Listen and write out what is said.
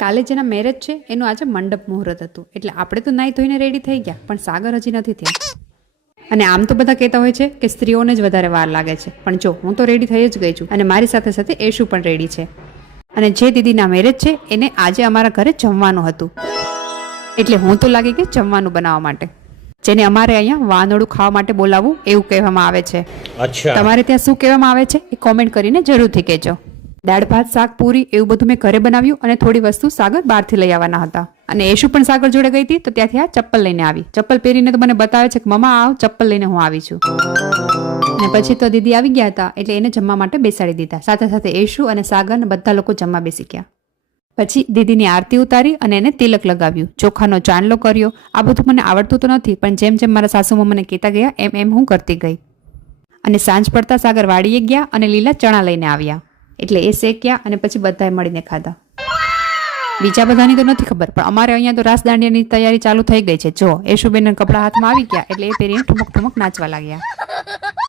કાલે જેના મેરેજ છે એનું આજે મંડપ મુહૂર્ત હતું, એટલે આપણે તો નાઈ ધોઈને રેડી થઈ ગયા, પણ સાગર હજી નથી થયા. અને આમ તો બધા કહેતા હોય છે કે સ્ત્રીઓને જ વધારે વાર લાગે છે, પણ જો હું તો રેડી થઈ જ ગઈ છું અને મારી સાથે સાથે એશુ પણ રેડી છે. અને જે દીદીના મેરેજ છે એને આજે અમારા ઘરે જમવાનું હતું, એટલે હું તો લાગી ગઈ જમવાનું બનાવવા માટે, જેને અમારે અહીંયા વાનોડું ખાવા માટે બોલાવવું એવું કહેવામાં આવે છે. તમારે ત્યાં શું કહેવામાં આવે છે એ કોમેન્ટ કરીને જરૂરથી કહેજો. દાળ ભાત શાક પૂરી એવું બધું મેં ઘરે બનાવ્યું અને થોડી વસ્તુ સાગર બહારથી લઈ આવવાના હતા. અને એશુ પણ સાગર જોડે ગઈ હતી તો ત્યાંથી આ ચપ્પલ લઈને આવી. ચપ્પલ પહેરીને તો મને બતાવે છે કે મમ્મા આવ ચપ્પલ લઈને હું આવી છું. અને પછી તો દીદી આવી ગયા હતા એટલે એને જમવા માટે બેસાડી દીધા. સાથે સાથે એશુ અને સાગર ને બધા લોકો જમવા બેસી ગયા. પછી દીદીની આરતી ઉતારી અને એને તિલક લગાવ્યું, ચોખાનો ચાંદલો કર્યો. આ બધું મને આવડતું તો નથી, પણ જેમ જેમ મારા સાસુમાં મને કહેતા ગયા એમ એમ હું કરતી ગઈ. અને સાંજ પડતા સાગર વાડીએ ગયા અને લીલા ચણા લઈને આવ્યા, એટલે એ શેક્યા અને પછી બધાએ મળીને ખાધા. બીજા બધાની તો નથી ખબર, પણ અમારે અહીંયા તો રાસ દાંડિયાની તૈયારી ચાલુ થઈ ગઈ છે. જો એશુબેન કપડા હાથમાં આવી ગયા એટલે એ પહેરીને ઠુમક ઠુમક નાચવા લાગ્યા.